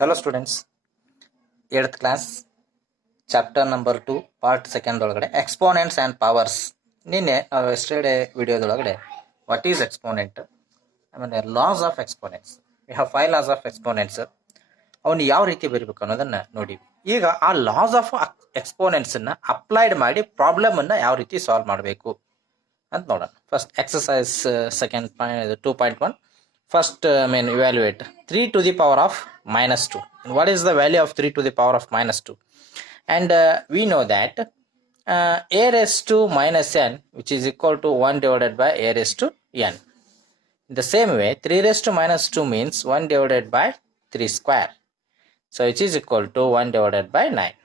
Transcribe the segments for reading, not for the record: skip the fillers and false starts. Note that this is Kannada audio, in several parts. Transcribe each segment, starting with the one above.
Hello students, 8th class, chapter number 2, part 2 ಒಳಗಡೆ exponents and powers. ನಿನ್ನೆ ನಾವು ಎಸ್ಟರ್ಡೇ ವಿಡಿಯೋದೊಳಗಡೆ what is exponent, ಆಮೇಲೆ laws of exponents. We have 5 laws of exponents. ಅವನು ಯಾವ ರೀತಿ ಬರೀಬೇಕು ಅನ್ನೋದನ್ನ ನೋಡಿವಿ. ಈಗ ಆ laws of exponents ಅನ್ನ ಅಪ್ಲೈಡ್ ಮಾಡಿ ಪ್ರಾಬ್ಲಮ್ ಅನ್ನ ಯಾವ ರೀತಿ ಸಾಲ್ವ್ ಮಾಡಬೇಕು ಅಂತ ನೋಡೋಣ. First exercise second 2.1. First evaluate 3 to the power of minus 2. And what is the value of 3 to the power of minus 2? And we know that a raised to minus n, which is equal to 1 divided by a raised to n. In the same way, 3 raised to minus 2 means 1 divided by 3 square. So which is equal to 1 divided by 9.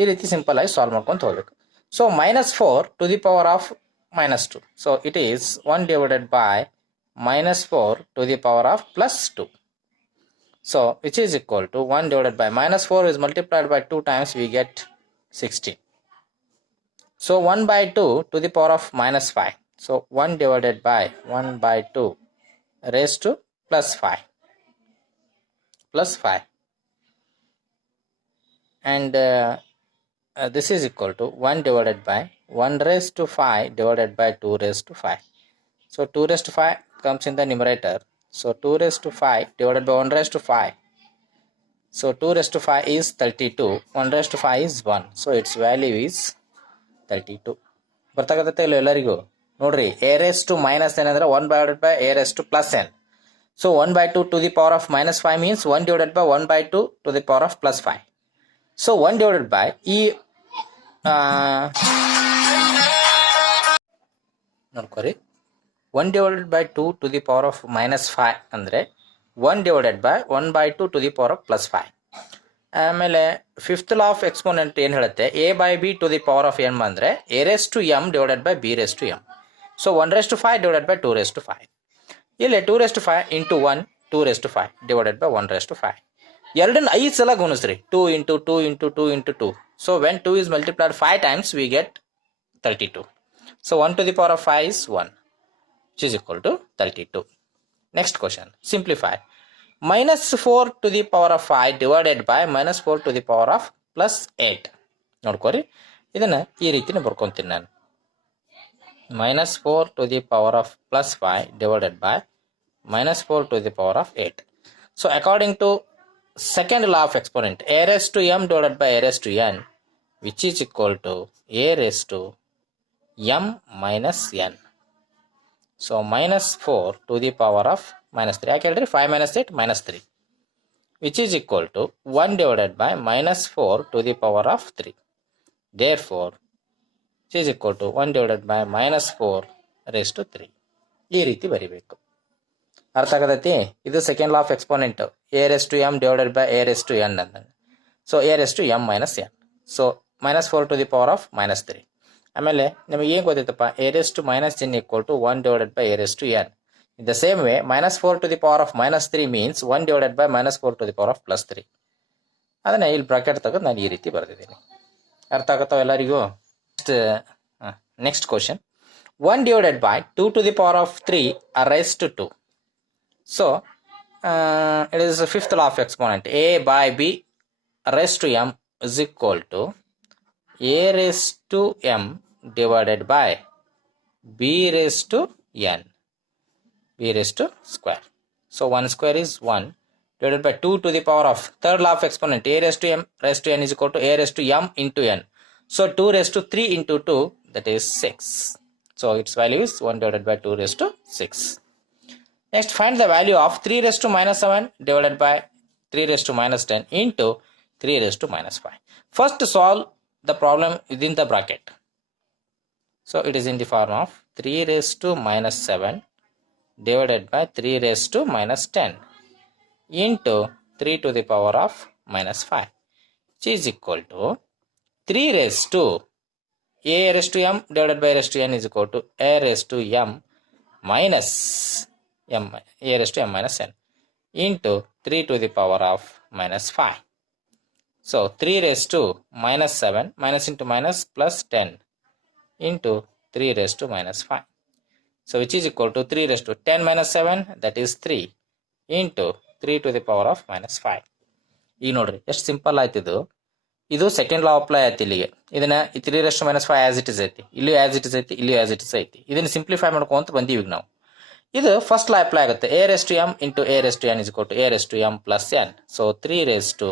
ಈ ರೀತಿ ಸಿಂಪಲ್ ಆಗಿ ಸಾಲ್ವ್ ಮಾಡ್ಕೊಂಡು ಹೋಗಬೇಕು. So minus 4 to the power of minus 2. So it is 1 divided by minus 4 to the power of plus 2. So which is equal to 1 divided by minus 4 is multiplied by 2 times, we get 16. So 1 by 2 to the power of minus 5. So 1 divided by 1 by 2 raised to plus 5. Plus 5. And this is equal to 1 divided by 1 raised to 5 divided by 2 raised to 5. So 2 raised to 5 comes in the numerator. So 2 raised to 5 divided by 1 raised to 5. So 2 raised to 5 is 32. 1 raised to 5 is 1. So its value is 32. ಬರ್ತಾಗತ್ತೆ ಇಲ್ಲ ಎಲ್ಲರಿಗೂ ನೋಡ್ರಿ, a raised to minus n ಅಂದ್ರೆ 1 divided by a raised to plus n. So 1 by 2 to the power of minus 5 means 1 divided by 1 by 2 to the power of plus 5. So 1 divided by ನೋಡ್ಕೊರಿ, 1 divided by 2 to the power of minus 5 ಅಂದರೆ 1 divided by 1 by 2 to the power of plus 5. ಆಮೇಲೆ ಫಿಫ್ತ್ ಲಾ ಆಫ್ ಎಕ್ಸ್ಪೋನೆಂಟ್ ಏನು ಹೇಳುತ್ತೆ, a by b to the power of m ಅಂದರೆ a raised to m divided by b raised to m. So 1 raised to 5 divided by 2 raised to 5. ಇಲ್ಲಿ 2 raised to 5 into 1, 2 raised to 5 divided by 1 raised to 5. ಎರಡನ್ನ 5 ಸಲ ಗುಣಿಸ್ರಿ, 2 into 2 into 2 into 2. So when 2 is multiplied 5 times, we get 32. So 1 to the power of 5 is 1. Which is equal to 32. Next question, simplify. Minus 4 to the power of 5 divided by minus 4 to the power of plus 8. ನೋಡ್ಕೋರಿ, ಇದನ್ನ ಈ ರೀತಿನೇ ಬರ್ಕೊಂತೀನಿ ನಾನು. minus 4 to the power of plus 5 divided by minus 4 to the power of 8. So according to second law of exponent, a raised to m divided by a raised to n, which is equal to a raised to m minus n. So minus 4 to the power of minus 3. ಯಾಕೆ ಹೇಳ್ರಿ, 5 minus 8 minus 3, which is equal to 1 divided by minus 4 to the power of 3. Therefore, which is equal to 1 divided by minus 4 raised to 3. ಈ ರೀತಿ ಬರಿಬೇಕು. ಅರ್ಥ ಆಗತೈತಿ? ಇದು second law of exponent, a raised to m divided by a raised to n ಅಂತ. So a raised to m minus n. So minus 4 to the power of minus 3. ಆಮೇಲೆ ನಿಮಗೆ ಏನು ಗೊತ್ತೈತಪ್ಪ, a raised to minus n equal to 1 divided by a raised to n. In the same way, minus 4 to the power of minus 3 means 1 divided by minus 4 to the power of plus 3. ಅದನ್ನ ಇಲ್ಲಿ ಬ್ರಾಕೆಟ್ ತೆಗೆದು ನಾನು ಈ ರೀತಿ ಬರೆದಿದ್ದೀನಿ. ಅರ್ಥ ಆಗತ್ತಾವ ಎಲ್ಲರಿಗೂ? Next question, 1 divided by 2 to the power of 3 raised to 2. So it is the fifth law of exponent, a by b raised to m is equal to a raised to m divided by b raised to n, b raised to square. So 1 square is 1 divided by 2 to the power of third law of exponent, a raised to m raised to n is equal to a raised to m into n. So 2 raised to 3 into 2, that is 6. So its value is 1 divided by 2 raised to 6. Next, find the value of 3 raised to minus 7 divided by 3 raised to minus 10 into 3 raised to minus 5. First solve the problem within the bracket. So it is in the form of 3 raised to minus 7 divided by 3 raised to minus 10 into 3 to the power of minus 5, which is equal to 3 raised to a raised to m divided by a raised to n is equal to a raised to m minus m, a raised to m minus n into 3 to the power of minus 5. So 3 raised to minus 7 minus into minus plus 10 into 3 raised to minus 5. So which is equal to 3 raised to 10 minus 7, that is 3, into 3 to the power of minus 5. ಈಗ ನೋಡ್ರಿ ಎಷ್ಟು ಸಿಂಪಲ್ ಆಯ್ತು ಇದು ಸೆಕೆಂಡ್ ಲಾ ಅಪ್ಲೈ ಆಯ್ತು ಇಲ್ಲಿಗೆ. ಇದನ್ನ 3 raised to minus 5 as it is ಐತಿ, ಇಲ್ಲಿ ಆಸ್ ಇಟ್ ಇಸ್ ಐತಿ, ಇಲ್ಲಿ ಆಸ್ ಇಟ್ ಇಸ್ ಐತಿ. ಇದನ್ನ ಸಿಂಪ್ಲಿಫೈ ಮಾಡ್ಕೊಂತ ಬಂದೀವಿ ಈಗ ನಾವು. ಇದು ಫಸ್ಟ್ ಲಾ ಅಪ್ಲೈ ಆಗುತ್ತೆ. a raised to m into a raised to n is equal to a raised to m plus n. So 3 raised to,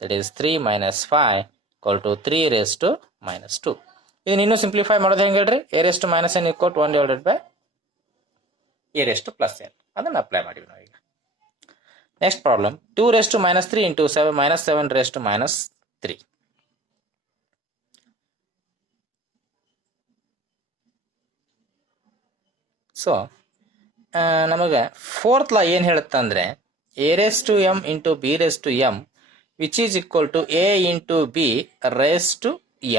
that is 3 minus 5 equal to 3 raised to minus 2. ಇದನ್ನ ಇನ್ನೂ ಸಿಂಪ್ಲಿಫೈ ಮಾಡೋದು ಹೆಂಗೆ ಹೇಳ್ರಿ? a raised to minus n equal to 1 divided by a raised to plus n. ಅದನ್ನ ಅಪ್ಲೈ ಮಾಡಿವಿ ನಾವೀಗ. Next problem 2 raised to minus 3 into 7 minus 7 raised to minus 3. So ನಮಗೆ ಫೋರ್ತ್ ಲಾ ಏನು ಹೇಳುತ್ತೆ ಅಂದರೆ a raised to m into b raised to m which is equal to a into b raised to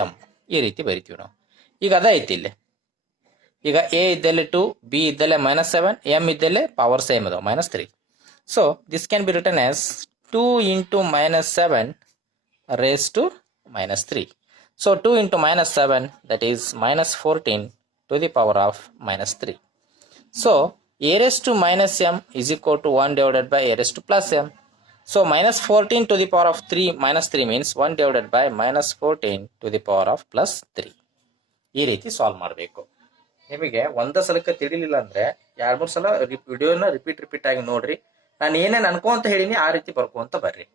m. ಈ ರೀತಿ ಬರಿತೀವಿ ನಾವು. ಈಗ ಅದ ಐತಿ ಇಲ್ಲಿ. ಈಗ a ಇದ್ದಲ್ಲಿ 2, b ಇದ್ದಲ್ಲೇ -7, m ಇದ್ದಲ್ಲೇ ಪವರ್ ಸೇಮ್ ಅದಾವ -3. So this can be return as 2 into -7 raised to -3. So 2 into -7, that is -14 to the power of -3. So a raised to minus m is equal to 1 divided by a raised to plus m. So -14 to the power of 3 minus 3 means 1 divided by -14 to the power of plus 3. ಈ ರೀತಿ ಸಾಲ್ವ್ ಮಾಡಬೇಕು. ನಿಮಗೆ ಒಂದೇ ಸಲಕ್ಕೆ ತಿಳಿಲಿಲ್ಲ ಅಂದ್ರೆ 2-3 ಸಲ ವಿಡಿಯೋನ ರಿಪೀಟ್ ಆಗಿ ನೋಡ್ರಿ. ನಾನು ಏನೇನು ಅನ್ಕೊಂತ ಹೇಳಿನಿ ಆ ರೀತಿ ಬರ್ಕೊಂತ ಬರ್ರಿ.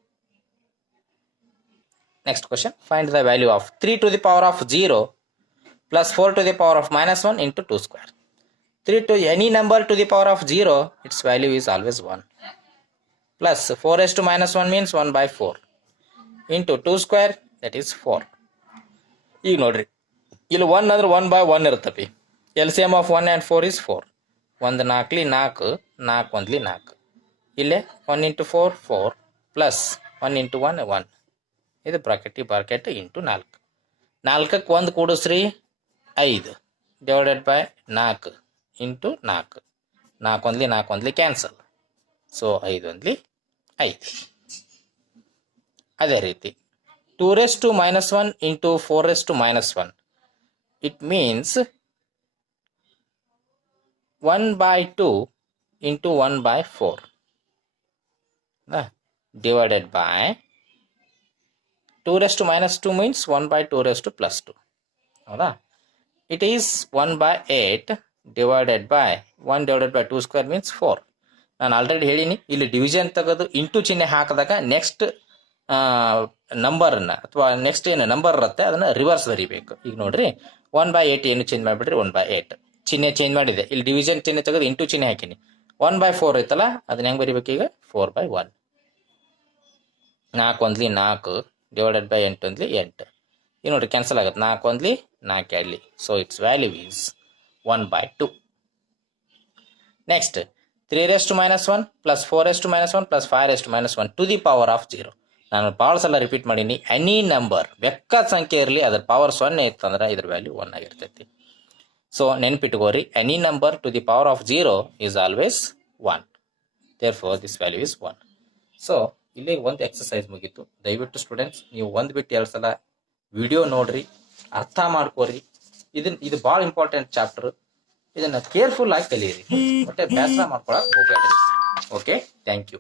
Next question, find the value of 3 to the power of 0 plus 4 to the power of -1 into 2 square. 3 to any number to the power of 0, its value is always 1. Plus 4 raised to -1 means 1 by 4 into 2 square, that is 4. ಈಗ ನೋಡ್ರಿ, ಇಲ್ಲಿ 1 ಅಂದ್ರೆ 1 by 1 ಇರುತ್ತಪ್ಪಿ. LCM of 1 and 4 is 4. 1 4 4, 4 1 4. ಇಲ್ಲೇ 1 into 4 4 plus 1 into 1 1. ಇದು bracket into 4. 4ಕ್ಕೆ 1 ಕೂಡಿಸ್ರಿ 5 divided by 4 into 4. 4 1 cancel. So 5 1 5. ಅದೇ ರೀತಿ 2 raised to -1 into 4 raised to -1. It means 1 by 2 into 1 by 4 divided by 2 raised to -2 means 1 by 2 raised to +2. ಹೌದಾ? It is 1 by 8 divided by 1 divided by 2 square means 4. ನಾನು ಆಲ್ರೆಡಿ ಹೇಳಿನಿ, ಇಲ್ಲಿ ಡಿವಿಷನ್ ತೆಗೆದು ಇಂಟು ಚಿಹ್ನೆ ಹಾಕಿದಾಗ ನೆಕ್ಸ್ಟ್ ನಂಬರ್ನ ಅಥವಾ ನೆಕ್ಸ್ಟ್ ಏನು ನಂಬರ್ ಇರುತ್ತೆ ಅದನ್ನು ರಿವರ್ಸ್ ಬರಿಬೇಕು. ಈಗ ನೋಡ್ರಿ 1 by 8 ಏನು ಚೇಂಜ್ ಮಾಡಿಬಿಡ್ರಿ 1 by 8 ಚಿಹ್ನೆ ಚೇಂಜ್ ಮಾಡಿದೆ. ಇಲ್ಲಿ ಡಿವಿಷನ್ ಚಿಹ್ನೆ ತೆಗೆದು ಇಂಟು ಚಿಹ್ನೆ ಹಾಕಿನಿ. 1 by 4 ಐತಲ್ಲ, ಅದನ್ನ ಹೆಂಗೆ ಬರಿಬೇಕು ಈಗ? 4 by 1. 4 1 4 divided by 8 1 8. ಈಗ ನೋಡ್ರಿ ಕ್ಯಾನ್ಸಲ್ ಆಗುತ್ತೆ. 4 1 4 2. So it's value is 1 by 2. Next 3 raised to -1 plus 4 raised to -1 plus 5 raised to -1 to the power of 0. ನಾನು ಭಾಳ ಸಲ ರಿಪೀಟ್ ಮಾಡೀನಿ, ಎನಿ ನಂಬರ್ ಬೇಕಾದ ಸಂಖ್ಯೆ ಇರಲಿ ಅದರ ಪವರ್ 0 ಇತ್ತಂದ್ರೆ ಇದ್ರ ವ್ಯಾಲ್ಯೂ 1 ಆಗಿರ್ತೈತಿ. ಸೊ ನೆನ್ಪಿಟ್ಕೋರಿ, any number to the power of 0 is always 1. Therefore this value is 1. So ಇಲ್ಲಿ ಒಂದು ಎಕ್ಸಸೈಸ್ ಮುಗೀತು. ದಯವಿಟ್ಟು ಸ್ಟೂಡೆಂಟ್ಸ್ ನೀವು 1 ಬಿಟ್ಟು 2 ಸಲ ವಿಡಿಯೋ ನೋಡ್ರಿ, ಅರ್ಥ ಮಾಡ್ಕೋರಿ. ಇದು ಭಾಳ ಇಂಪಾರ್ಟೆಂಟ್ ಚಾಪ್ಟರ್. ಇದನ್ನ ಕೇರ್ಫುಲ್ ಆಗಿ ಕಲಿಯಿರಿ, ಮತ್ತೆ ಬೇಸರ ಮಾಡ್ಕೊಳಕ್ ಹೋಗ್ಬೇಡ್ರಿ. Okay, thank you.